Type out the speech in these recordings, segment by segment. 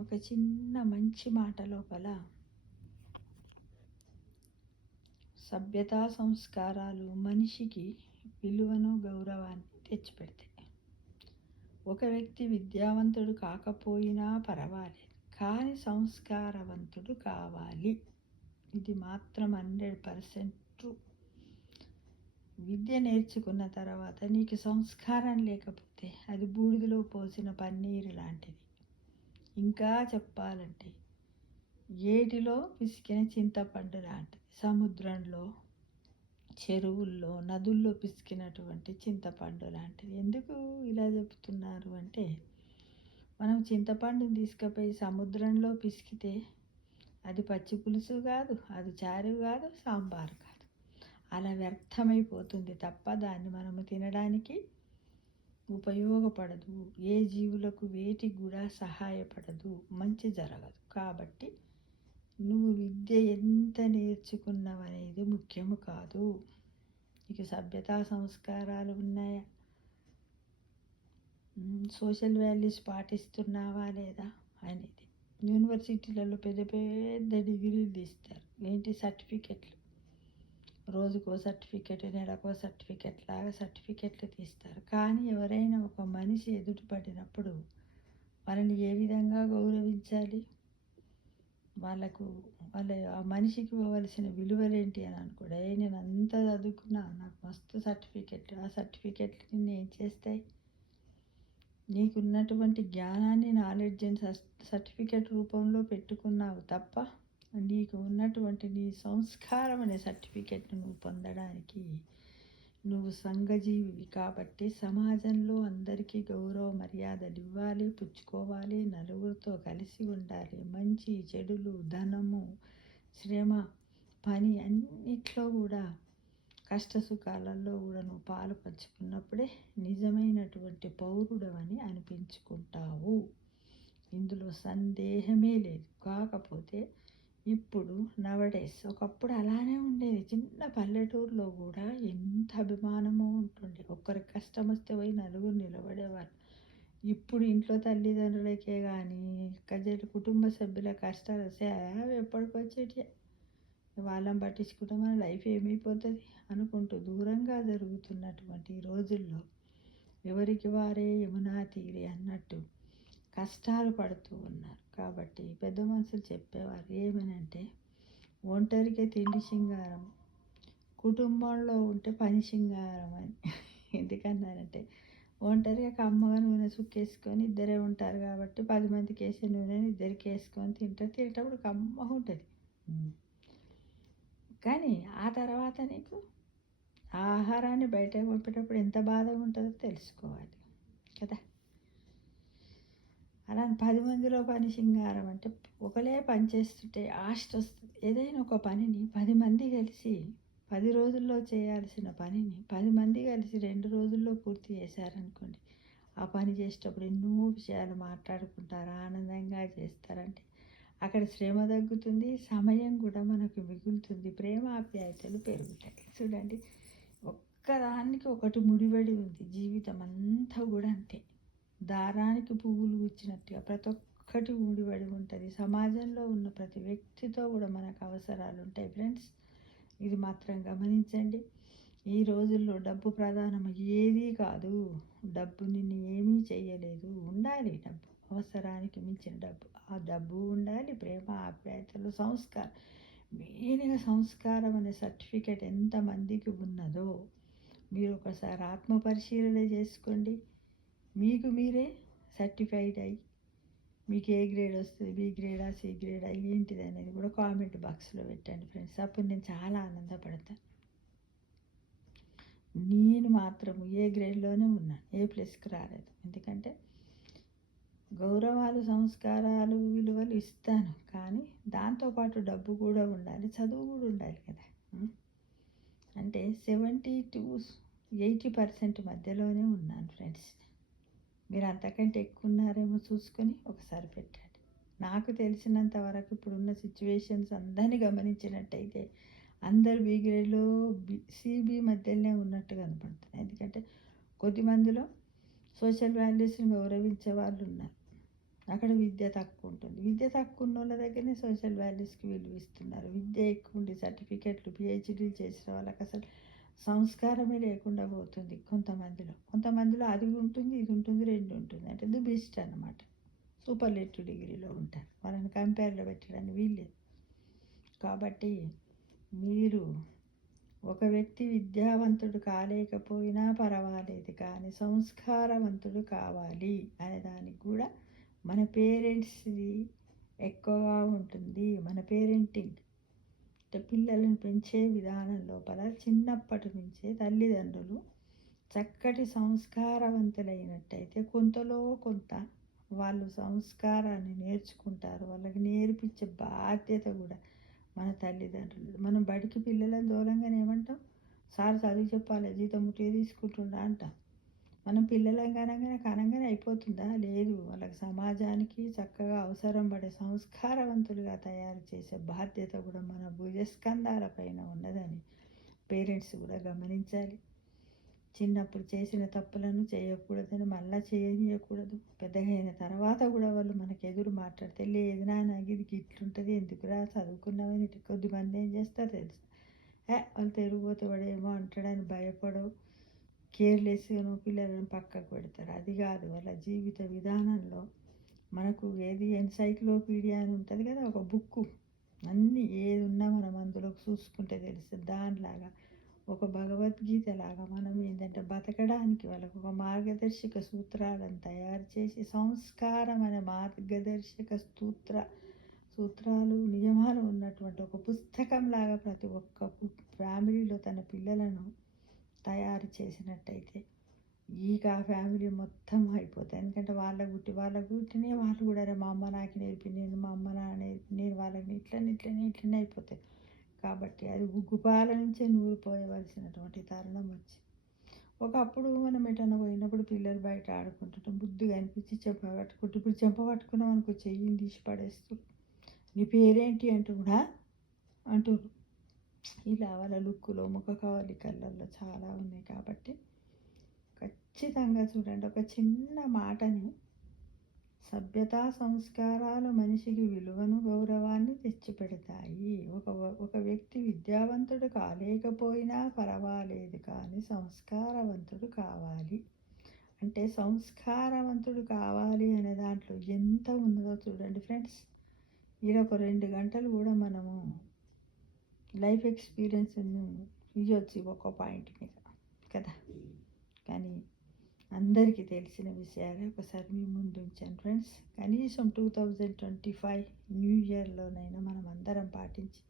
ఒక చిన్న మంచి మాట లోపల సభ్యతా సంస్కారాలు మనిషికి విలువను గౌరవాన్ని తెచ్చిపెడతాయి. ఒక వ్యక్తి విద్యావంతుడు కాకపోయినా పర్వాలేదు, కానీ సంస్కారవంతుడు కావాలి. ఇది మాత్రం 100% ట్రూ. విద్య నేర్చుకున్న తర్వాత నీకు సంస్కారం లేకపోతే అది బూడిదలో పోసిన పన్నీరు లాంటిది. ఇంకా చెప్పాలంటే ఏటిలో పిసికిన చింతపండు లాంటిది. సముద్రంలో, చెరువుల్లో, నదుల్లో పిసికినటువంటి చింతపండు లాంటిది. ఎందుకు ఇలా చెప్తున్నారు అంటే, మనం చింతపండుని తీసుకుపోయి సముద్రంలో పిసికితే అది పచ్చి పులుసు కాదు, అది చారు కాదు, సాంబారు కాదు. అలా వ్యర్థమైపోతుంది తప్ప దాన్ని మనము తినడానికి ఉపయోగపడదు. ఏ జీవులకు వేటికి కూడా సహాయపడదు, మంచి జరగదు. కాబట్టి నువ్వు విద్య ఎంత నేర్చుకున్నావనేది ముఖ్యము కాదు. నీకు సభ్యతా సంస్కారాలు ఉన్నాయా, సోషల్ వాల్యూస్ పాటిస్తున్నావా లేదా అనేది. యూనివర్సిటీలలో పెద్ద పెద్ద డిగ్రీలు తీస్తారు. ఏంటి? సర్టిఫికెట్లు. రోజుకో సర్టిఫికెట్, నెలకో సర్టిఫికెట్ లాగా సర్టిఫికెట్లు తీస్తారు. కానీ ఎవరైనా ఒక మనిషి ఎదుటిపడినప్పుడు వాళ్ళని ఏ విధంగా గౌరవించాలి? వాళ్ళ ఆ మనిషికి ఇవ్వవలసిన విలువలేంటి అని అనుకోడా. నేను అంతా చదువుకున్నా, నాకు మస్తు సర్టిఫికెట్లు, ఆ సర్టిఫికెట్లు నిన్ను ఏం చేస్తాయి? నీకున్నటువంటి జ్ఞానాన్ని, నాలెడ్జ్ని సర్టిఫికెట్ రూపంలో పెట్టుకున్నావు తప్ప నీకు ఉన్నటువంటి నీ సంస్కారం అనే సర్టిఫికెట్ను నువ్వు పొందడానికి నువ్వు సంఘజీవి. కాబట్టి సమాజంలో అందరికీ గౌరవ మర్యాదలు ఇవ్వాలి, పుచ్చుకోవాలి, నలుగురితో కలిసి ఉండాలి. మంచి చెడులు, ధనము, శ్రమ, పని అన్నిట్లో కూడా కష్టసుఖాలలో కూడా నువ్వు పాలు పంచుకున్నప్పుడే నిజమైనటువంటి పౌరుడవని అనిపించుకుంటావు. ఇందులో సందేహమే లేదు. కాకపోతే ఇప్పుడు నవడేస్, ఒకప్పుడు అలానే ఉండేది. చిన్న పల్లెటూరులో కూడా ఎంత అభిమానమో ఉంటుండే. ఒక్కరికి కష్టం వస్తే పోయి నలుగురు నిలబడేవారు. ఇప్పుడు ఇంట్లో తల్లిదండ్రులకే కానీ కుటుంబ సభ్యుల కష్టాలు వస్తే అవి ఎప్పటికొచ్చేటి, వాళ్ళని పట్టించుకుంటే మన లైఫ్ ఏమైపోతుంది అనుకుంటూ దూరంగా జరుగుతున్నటువంటి రోజుల్లో ఎవరికి వారే యమునా తీరే అన్నట్టు కష్టాలు పడుతూ ఉన్నారు. కాబట్టి పెద్ద మనుషులు చెప్పేవారు ఏమనంటే, ఒంటరికే తిండి సింగారం, కుటుంబంలో ఉంటే పని సింగారం అని. ఎందుకన్నారంటే, ఒంటరిగా కమ్మగా నూనె సుక్కేసుకొని ఇద్దరే ఉంటారు కాబట్టి 10 మందికి వేసే నూనెని ఇద్దరికి వేసుకొని తింటప్పుడు కమ్మగా ఉంటుంది. కానీ ఆ తర్వాత నీకు ఆ ఆహారాన్ని బయటకు పంపేటప్పుడు ఎంత బాధగా ఉంటుందో తెలుసుకోవాలి కదా. అలా 10 మందిలో పని సింగారం అంటే ఒకలే పని చేస్తుంటే ఆస్ట్ వస్తుంది. ఏదైనా ఒక పనిని 10 మంది కలిసి 10 రోజుల్లో చేయాల్సిన పనిని 10 మంది కలిసి 2 రోజుల్లో పూర్తి చేశారనుకోండి, ఆ పని చేసేటప్పుడు ఎన్నో విషయాలు మాట్లాడుకుంటారు, ఆనందంగా చేస్తారంటే అక్కడ శ్రమ తగ్గుతుంది, సమయం కూడా మనకు మిగులుతుంది, ప్రేమ ఆప్యాయతలు పెరుగుతాయి. చూడండి, ఒక్కదానికి ఒకటి ముడిపడి ఉంది. జీవితం అంతా కూడా అంతే. దారానికి పువ్వులు గుచ్చినట్టుగా ప్రతి ఒక్కటి ముడిపడి ఉంటుంది. సమాజంలో ఉన్న ప్రతి వ్యక్తితో కూడా మనకు అవసరాలు ఉంటాయి ఫ్రెండ్స్. ఇది మాత్రం గమనించండి. ఈ రోజుల్లో డబ్బు ప్రధానం ఏదీ కాదు. డబ్బు నిన్ను ఏమీ చేయలేదు. ఉండాలి డబ్బు, అవసరానికి మించిన డబ్బు. ఆ డబ్బు ఉండాలి, ప్రేమ ఆప్యాయతలు, సంస్కారం. మెయిన్గా సంస్కారం అనే సర్టిఫికెట్ ఎంతమందికి ఉన్నదో మీరు ఒకసారి ఆత్మ పరిశీలన చేసుకోండి. మీకు మీరే సర్టిఫైడ్ అయ్యి మీకు ఏ గ్రేడ్ వస్తుంది, బి గ్రేడా, సి గ్రేడా, ఏంటిది అనేది కూడా కామెంట్ బాక్స్లో పెట్టండి ఫ్రెండ్స్. అప్పుడు నేను చాలా ఆనందపడతాను. నేను మాత్రం ఏ గ్రేడ్లోనే ఉన్నాను, ఏ ప్లస్కి రాలేదు. ఎందుకంటే గౌరవాలు, సంస్కారాలు, విలువలు ఇస్తాను, కానీ దాంతోపాటు డబ్బు కూడా ఉండాలి, చదువు కూడా ఉండాలి కదా. అంటే 70 to 80% మధ్యలోనే ఉన్నాను ఫ్రెండ్స్. మీరు అంతకంటే ఎక్కువ ఉన్నారేమో చూసుకొని ఒకసారి పెట్టండి. నాకు తెలిసినంత వరకు ఇప్పుడున్న సిచ్యువేషన్స్ అందరినీ గమనించినట్టయితే అందరు బి గ్రేడ్లో సిబి మధ్యలోనే ఉన్నట్టు కనపడుతుంది. ఎందుకంటే కొద్దిమందిలో సోషల్ వాల్యూస్ని గౌరవించే వాళ్ళు ఉన్నారు, అక్కడ విద్య తక్కువ ఉంటుంది. విద్య తక్కువ ఉన్నోళ్ళ దగ్గరనే సోషల్ వాల్యూస్‌కి విలువ ఇస్తున్నారు. విద్య ఎక్కువ ఉండి సర్టిఫికేట్లు, పీహెచ్‌డీలు చేసిన వాళ్ళకసలు సంస్కారమే లేకుండా పోతుంది కొంతమందిలో. కొంతమందిలో అది ఉంటుంది, ఇది ఉంటుంది, 2 ఉంటుంది. అంటే ది బెస్ట్ అన్నమాట. సూపర్‌లేటివ్ డిగ్రీలో ఉంటారు. వాళ్ళని కంపేర్‌లో పెట్టడానికి వీల్లేదు. కాబట్టి మీరు ఒక వ్యక్తి విద్యావంతుడు కాలేకపోయినా పర్వాలేదు కానీ సంస్కారవంతుడు కావాలి అనే దానికి కూడా మన పేరెంట్స్‌ది ఎక్కువగా ఉంటుంది. మన పేరెంటింగ్ అంటే పిల్లలను పెంచే విధానం లోపల చిన్నప్పటి నుంచే తల్లిదండ్రులు చక్కటి సంస్కారవంతులైనట్టయితే కొంతలో కొంత వాళ్ళు సంస్కారాన్ని నేర్చుకుంటారు. వాళ్ళకి నేర్పించే బాధ్యత కూడా మన తల్లిదండ్రులు. మనం బడికి పిల్లలను దూరంగానే ఏమంటాం? సార్ చదువు చెప్పాలి, జీతం ముట్టిగా తీసుకుంటుండా అంటాం. మనం పిల్లలం కనంగానే అయిపోతుందా? లేదు. వాళ్ళకి సమాజానికి చక్కగా అవసరం పడే సంస్కారవంతులుగా తయారు చేసే బాధ్యత కూడా మన భుజస్కంధాల పైన ఉన్నదని పేరెంట్స్ కూడా గమనించాలి. చిన్నప్పుడు చేసిన తప్పులను చేయకూడదని మళ్ళా చేయనీయకూడదు. పెద్దగా అయిన తర్వాత కూడా వాళ్ళు మనకు ఎదురు మాట్లాడితే, లేదు నాన్న ఇది గిట్లుంటుంది, ఎందుకురా చదువుకున్నామని కొద్దిమంది ఏం చేస్తారు తెలుసా? వాళ్ళు తిరిగిపోతే వాడేమో అంటాడని భయపడవు, కేర్లెస్గాను పిల్లలను పక్కకు పెడతారు. అది కాదు, వాళ్ళ జీవిత విధానంలో మనకు ఏది ఎన్సైక్లోపీడియా అని ఉంటుంది కదా, ఒక బుక్కు. అన్నీ ఏది ఉన్నా మనం అందులోకి చూసుకుంటే తెలుస్తుంది. దానిలాగా ఒక భగవద్గీత లాగా మనం ఏంటంటే బతకడానికి వాళ్ళకు ఒక మార్గదర్శక సూత్రాలను తయారు చేసి సంస్కారం అనే మార్గదర్శక సూత్రాలు నియమాలు ఉన్నటువంటి ఒక పుస్తకం లాగా ప్రతి ఒక్క ఫ్యామిలీలో తన పిల్లలను తయారు చేసినట్టయితే ఆ ఫ్యామిలీ మొత్తం అయిపోతాయి. ఎందుకంటే వాళ్ళకు పుట్టినే వాళ్ళు కూడా మా అమ్మ నాకు నేర్పి, నేను మా అమ్మ నాన్న నేర్పి, నేను వాళ్ళని ఇట్లనే అయిపోతాయి. కాబట్టి అది ఉగ్గుపాల నుంచే నూరిపోయవలసినటువంటి తరుణం వచ్చి ఒకప్పుడు మనం ఎటన్నా పోయినప్పుడు పిల్లలు బయట ఆడుకుంటుంటాం, బుద్ధిగా అనిపించి చెంప పట్టుకుంటూ, ఇప్పుడు చెంప పట్టుకున్నాం అనుకో చెయ్యిని తీసి పడేస్తూ, నీ పేరేంటి అంటూ కూడా అంటుర్రు. ఇలా వాళ్ళ లుక్కులో ముఖ కవళికలలో చాలా ఉన్నాయి. కాబట్టి ఖచ్చితంగా చూడండి, ఒక చిన్న మాటని సభ్యతా సంస్కారాలు మనిషికి విలువను, గౌరవాన్ని తెచ్చిపెడతాయి. ఒక వ్యక్తి విద్యావంతుడు కాలేకపోయినా పర్వాలేదు కానీ సంస్కారవంతుడు కావాలి. అంటే సంస్కారవంతుడు కావాలి అనే దాంట్లో ఎంత ఉన్నదో చూడండి ఫ్రెండ్స్. ఇలా ఒక 2 గంటలు కూడా మనము లైఫ్ ఎక్స్పీరియన్స్ను ఇవ్వచ్చు ఒక పాయింట్ మీద కదా. కానీ అందరికీ తెలిసిన విషయాలే ఒకసారి మీ ముందు ఉంచాను ఫ్రెండ్స్. కనీసం 2025 న్యూ ఇయర్లోనైనా మనం అందరం పాటించి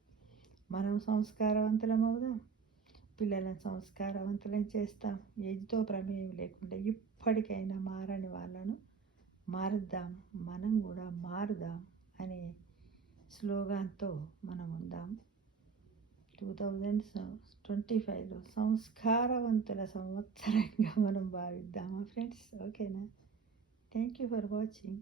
మనం సంస్కారవంతులం అవుదాం, పిల్లలను సంస్కారవంతులం చేస్తాం. ఏజ్తో ప్రమేయం లేకుండా ఇప్పటికైనా మారని వాళ్ళను మారుద్దాం, మనం కూడా మారుదాం అనే స్లోగాన్తో మనం ఉందాం. 2025లో సంస్కారవంతుల సంవత్సరంగా మనం భావిద్దామా ఫ్రెండ్స్? ఓకేనా? Thank you for watching.